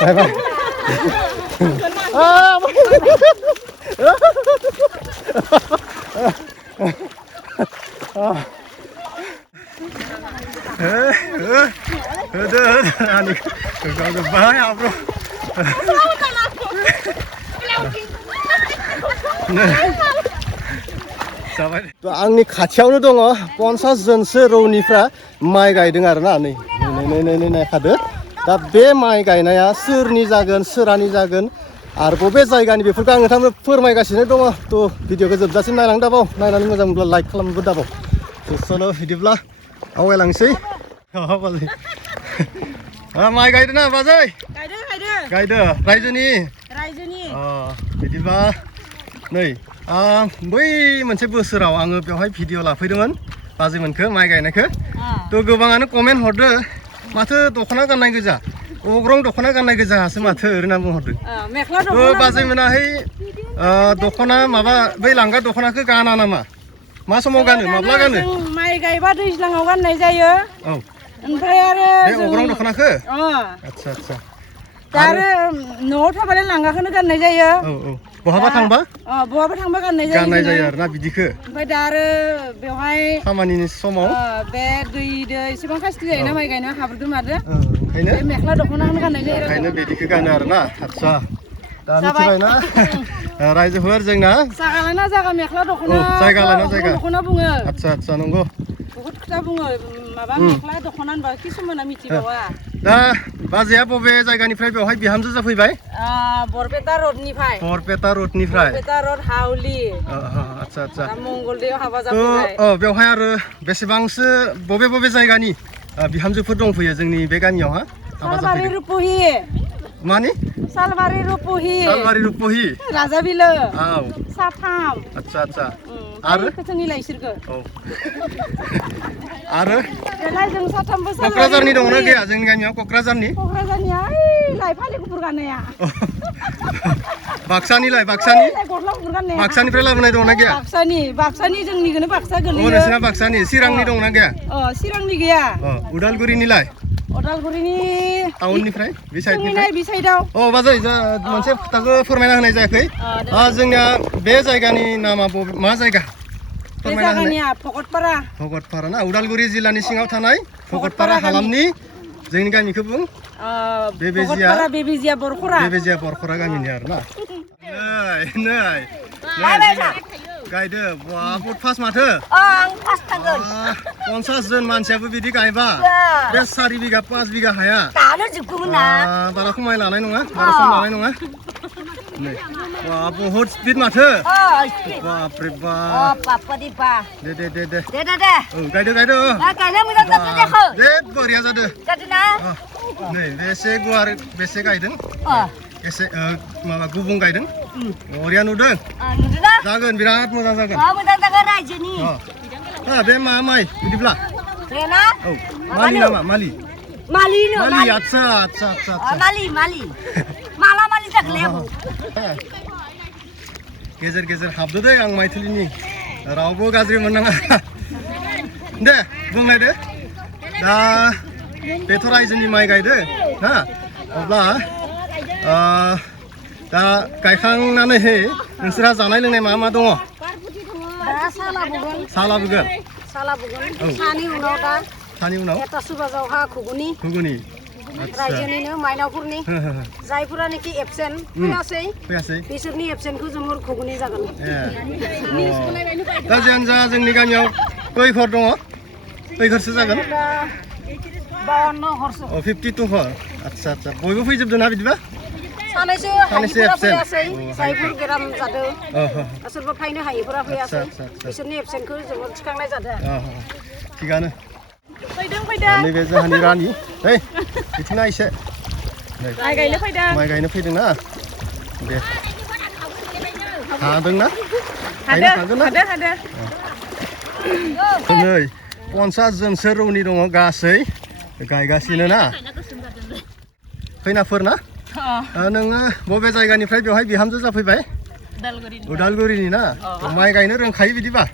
Bye bye. आंनि खाथियावनो दङ 50 जनसो रौनिफ्रा माइ गायदों आरोना नै नायखादो दा बे माइ गायनाया सोरनि जागोन सोरानि जागोन आरो बबे जायगानि बेफोरखौ आं नोंथांनो फोरमायगासिनो दङ थ' भिडिअखौ जोबजासिम नायलां दाबाव नायनानै मोजां मोनब्ला लाइक खालामबो दाबाव सल' बिदिब्ला आवगायलांसै माइ गायदों ना बाजै गायदो रायजोनि बिदिबा नै बै मोनसे बोसोराव आङो बेवहाय भिडिअ लाफैदोंमोन बाजैमोनखौ माइ गायनायखौ थ' गोबाङानो कमेन्ट हरदो माथो दख'ना गाननाय गोजा अग्रं दख'ना गाननाय गोजासो माथो ओरैना बुंहरदों थ' बाजैमोनाहाय दख'ना माबा बै लांगा दख'नाखौ गाना नामा मा समाव गानो माब्ला गानो माइ गायबा दैज्लाङाव गाननाय जायो औ ओमफ्राय आरो बे अग्रं दख'नाखौ आच्छा आरो न'आव थाबालाय लांगाखौनो गाननाय जायो औ बहाबा थांबा गाननाय जायो आरोना बिदिखो ओमफ्राय दा आरो बेवहाय खामानिनि समाव बे दै एसेबां खास्ति जायोना माइ गायनायाव हाब्रुदो मादो ओंखायनो बे मेख्ला दख'नाखौनो गाननाय जायो ओंखायनो बिदिखौ गानो आरोना आच्छा दा मिथिबायना रायजोफोर जोंना जागा लाना जागा मेख्ला दख'ना जायगा लाना जायगा दख'ना बुङो आच्छा नंगौ बहुत खोथा बुङो माबा मेख्ला दख'ना होनबा किसुमाना मिथिबावा दा बाजैया बबे जायगानिफ्राय बेवहाय बिहामजो जाफैबाय बरपेटा रडनिफ्राय बरपेटा रड हावलि आच्छा मंगलदैयाव हाबा जाफैबाय बेवहाय आरो बेसेबांसो बबे जायगानि बिहामजोफोर दंफैयो जोंनि बे गामियाव हाबा जाफैदों मानि सालबारि रुपहि राजाबिलो साथाम आच्छा आरो खोथोनिलाय इसोरखो आरो जों साथामबो क'क्राझारनि दंना गैया जोंनि गामियाव क'क्राझारनिया लाइ फालि गुफुर गाननाया बाक्सानिफ्राय लाबोनाय दंना गैया बाक्सानि जोंनिखौनो बाक्सा गोलैयो नोंसिना बाक्सानि चिरांनि दंना गैया चिरांनि गैया उदालगुरिनिलाय उदालगुरिनि टाउननिफ्राय बे साइडआव बाजै मोनसे खोथाखौ फोरमायना होनाय जायाखै जोंनिया बे जायगानि नामा मा जायगा भगतपारा ना उदालगुरि जिल्लानि सिङाव थानाय भगतपारा हालामनि जोंनि गामिखौ बुं बेबेजिया बरखरा गामिनि आरोना गायदो बहुत फास्ट माथो 50 जन मानसियाबो बिदि गायबा बे 4 बिगा 5 बिगा हाया बारा खमाय लानाय नङा बारा सम लानाय नङा बहुत स्पिड माथो बापरे बाप दे गायदो बरिया जादो नै बेसे गुवार बेसे गायदों एसे माबा गुबुं गायदों बरिया नुदों जागोन बिराद मोजां जागोन रायजोनि बे मा माइ बिदिब्ला मालि नामा मालि आच्छा गेजेर हाबदो दे आं माइथिलिनि रावबो गाज्रि मोननाङा दे बुंलायदो दा बेथ' रायजोनि माइ गायदो अब्ला दा गायखांनानै नोंसोरहा जानाय लोंनाय मा दङ सालाबोगोन सानि उनाव घुगुनि रायजोनिनो माइनावफोरनि जायफोरानोखि एबसेन्ट फैयासै बिसोरनि एबसेन्टखौ जों घुगुनि जागोन दा जियानो जा जोंनि गामियाव खैघर दङ खैघरसो जागोन 52 घर आच्छा बयबो फैजोबदों ना बिदिबा सानैसो फैयासै जायफोर बेराम जादों सोरबा फैनो हायैफोरा फैयासै बिसोरनि एबसेन्टखौ जों थिखांनाय जादों थिगानो फैदों नैबे जोंहानि रानि बिथिंना एसे माइ गायनो फैदों ना दे हादोंना हादों नै 50 जनसो रौनि दङ गासै गायगासिनो ना खैनाफोर ना नोङो बबे जायगानिफ्राय बेवहाय बिहामजो जाफैबाय उदालगुरिनि ना माइ गायनो रोंखायो बिदिबा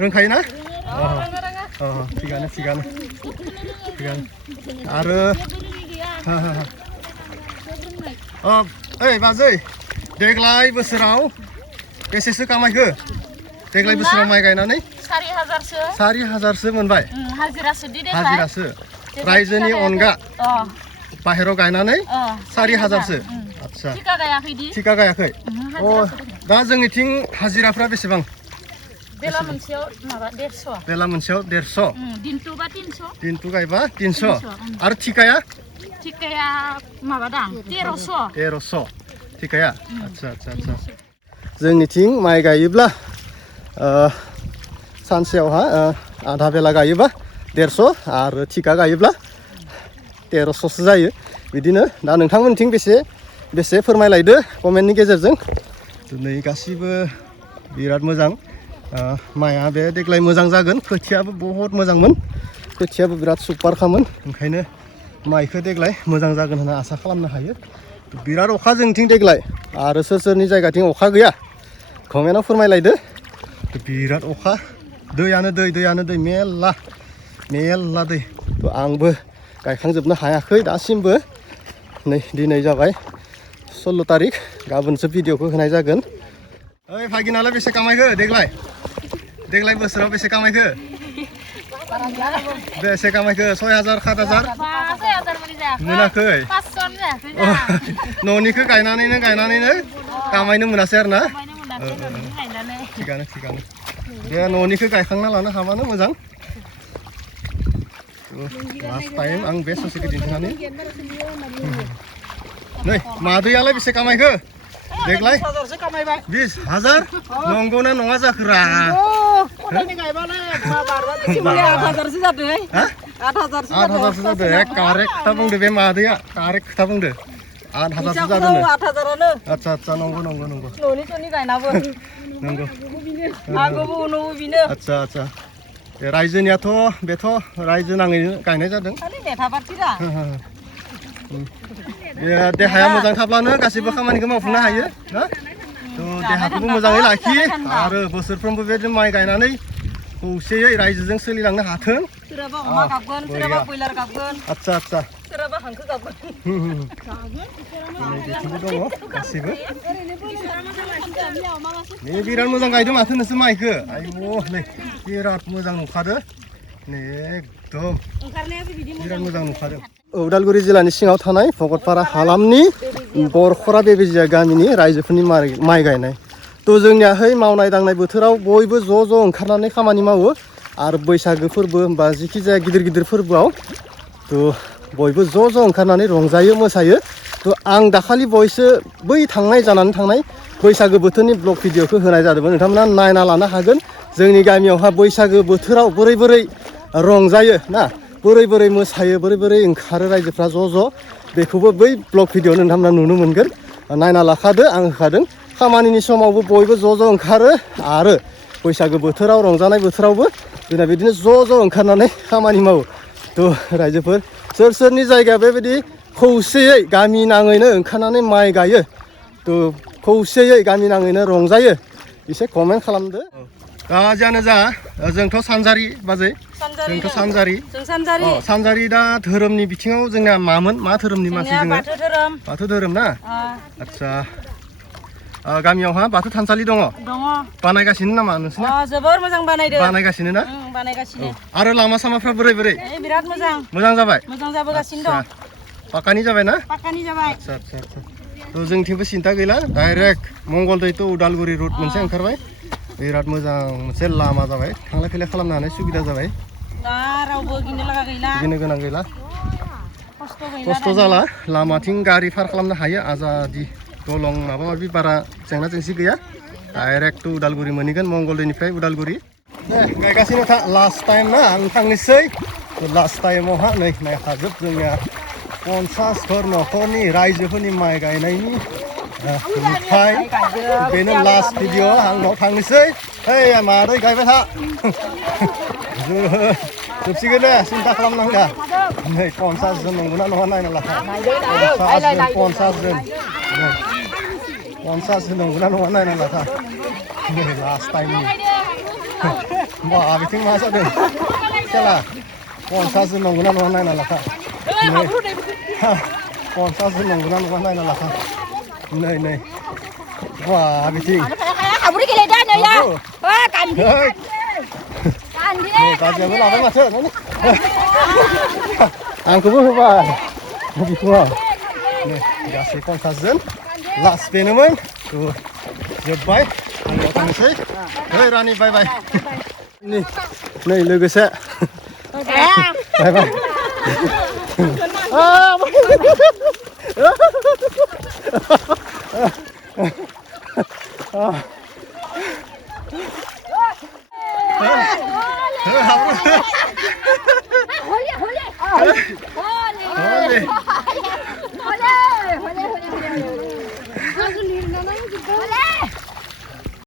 रोंखायो ना थिगानो आरो ओइ बाजै देग्लाय बोसोराव बेसेसो कामायखो देग्लाय बोसोराव माइ गायनानै 4,000सो मोनबाय हाजिरासो रायजोनि अनगा बाहेराव गायनानै 4,000सो आच्छा थिका गायाखै दा जोंनिथिं हाजिराफ्रा बेसेबां बेला मोनसेयाव माबा 150 बेला मोनसेयाव 150 दिनथुबा 300 दिनथु गायबा 300 आरो थिकाया माबा दां 1300 थिकाया आच्छा जोंनिथिं माइ गायोब्ला सानसेयावहा आधा बेला गायोबा 150 आरो थिका गायोब्ला 1300सो जायो बिदिनो दा नोंथांमोनथिं बेसे फोरमायलायदो कमेन्टनि गेजेरजों नै गासिबो बिराद मोजां माइआ बे देग्लाय मोजां जागोन खोथियाबो बहुत मोजांमोन खोथियाबो बिराद सुपारखामोन ओंखायनो माइखौ देग्लाय मोजां जागोन होनना आसा खालामनो हायो बिराद अखा जोंथिं देग्लाय आरो सोरनि जायगाथिं अखा गैया कमेन्टआव फोरमायलायदो बिराद अखा दैयानो दै मेरला दै आंबो गायखांजोबनो हायाखै दासिमबो नै दिनै जाबाय 16 तारिख गाबोनसो भिडिअखौ होनाय जागोन ओइ भागिनालाय बेसे कामायखो देग्लाय बोसोराव बेसे कामायखो बेसे कामायखो 6,000 7,000 मोनाखै न'निखौ गायनानैनो कामायनो मोनासै आरो ना थिगानो दे न'निखौ गायखांना लानो हाबानो मोजां लास्ट टाइम आं बे ससेखौ दिन्थिनानै नै मादैयालाय बेसे कामायखो देग्लाय 20,000 नंगौना नङा जाखोरा 8,000सो जादों 8,000सो जादों कारेक्ट खोथा बुंदो बे मादैया कारेक्ट खोथा बुंदो 8,000सो जादों 8,000आनो आच्छा नंगौ न'नि गायनाबो नंगौ आगोबो उनावबो बिनो आच्छा रायजोनियाथ' बेथ' रायजो नाङैनो गायनाय जादों खालि नेथा पार्टिरा देहाया मोजां थाब्लानो गासैबो खामानिखौ मावफुंनो हायो ना देहाखौबो मोजाङै लाखि आरो बोसोरफ्रोमबो बेबायदि माइ गायनानै खौसेयै रायजोजों सोलिलांनो हाथों सोरबा अमा गाबगोन सोरबा बयलार गाबगोन आच्छा सोरबा हांसो गाबगोन बेथिंबो दङ गासैबो बिराद मोजां गायदों माथो नोंसो माइखौ आयु नै बिराद मोजां नुखादो नै एकदम बिराद मोजां नुखादों उदालगुरि जिल्लानि सिङाव थानाय भगतपारा हालामनि बरखरा बेबायदि गामिनि रायजोफोरनि माइ गायनाय थ' जोंनियाहाय मावनाय दांनाय बोथोराव बयबो ज' ओंखारनानै खामानि मावो आरो बैसागो फोरबो बा जिखि जाया गिदिर फोरबोआव थ' बयबो ज' ओंखारनानै रंजायो मोसायो थ' आं दाखालि बयसो बै जानानै थांनाय बैसागो बोथोरनि ब्लग भिडिअखौ होनाय जादोंमोन नोंथांमोना नायना लानो हागोन जोंनि गामियावहा बैसागो बोथोराव बोरै रंजायो ना बोरै मोसायो बोरै ओंखारो रायजोफ्रा ज' बेखौबो बै ब्लग भिडिअआव नोंथांमोना नुनो मोनगोन नायना लाखादो आं होखादों खामानिनि समावबो बयबो ज' ओंखारो आरो बैसागो बोथोराव रंजानाय बोथोरावबो जोंना बिदिनो ज' ओंखारनानै खामानि मावो थ' रायजोफोर सोरनि जायगाया बेबायदि खौसेयै गामि नाङैनो ओंखारनानै माइ गायो थ' खौसेयै गामि नाङैनो रंजायो एसे कमेन्ट खालामदो जियानो जा जोंथ' सानजारि बाजै जोंथ' सानजारि दा धोरोमनि बिथिङाव जोंना मा धोरोमनि मानसि जोङो बाथौ धोरोम ना आच्छा गामियावहा बाथौ थानसालि दङ बानायगासिनो नामा नोंसोरना जोबोर मोजां बानायगासिनो ना आरो लामा सामाफ्रा बोरै बिराद मोजां जाबाय मोजां जाबोगासिनो दं पाक्कानि जाबाय ना आच्छा थ' जोंथिंबो सिन्था गैला direct Mangaldai to Udalguri route मोनसे ओंखारबाय बिराद मोजां मोनसे लामा जाबाय थांलाय फैलाय खालामनो हानाय सुबिदा जाबाय दा रावबो गिनो गोनां गैला खस्थ' जाला लामाथिं गारि पार खालामनो हायो आजादि दलं माबा माबि बारा जेंना जेंसि गैया डाइरेक्ट टु उदालगुरि मोनहैगोन मंगलदैनिफ्राय उदालगुरि दे गायगासिनो था लास्ट टाइम ना आं थांनोसै लास्ट टाइमावहा नै नायखाजोब जोंनिया 50 घर न'खरनि रायजोफोरनि माइ गायनायनि नुथाय बेनो लास्ट भिडिअ आं न'आव थांनोसै ओइ मादै गायबाय था जोबसिगोन दे सिन्था खालामनांगा नै 50 जन नंगौना नङा नायना लाखा 50 जन 50 जन नंगौना नङा नायना लाखा नै लास्ट टाइमनि बा बिथिं मा जादों खेला 50 जन नंगौना नङा नायना लाखा 50 नंगौना नङा नायना लाखा नै वा बिथिं Kamu ini gila dan ya. Wah, kan. Kan dia. बाजियाबो लाबाय माथो आंखौबो होबाय बिखुङा नै गासै 50 जन लास्ट बेनोमोन जोब्बाय आंनियाव थांनोसै ओइ रानि बाय बाय नै लोगोसे बाय बाय Hole.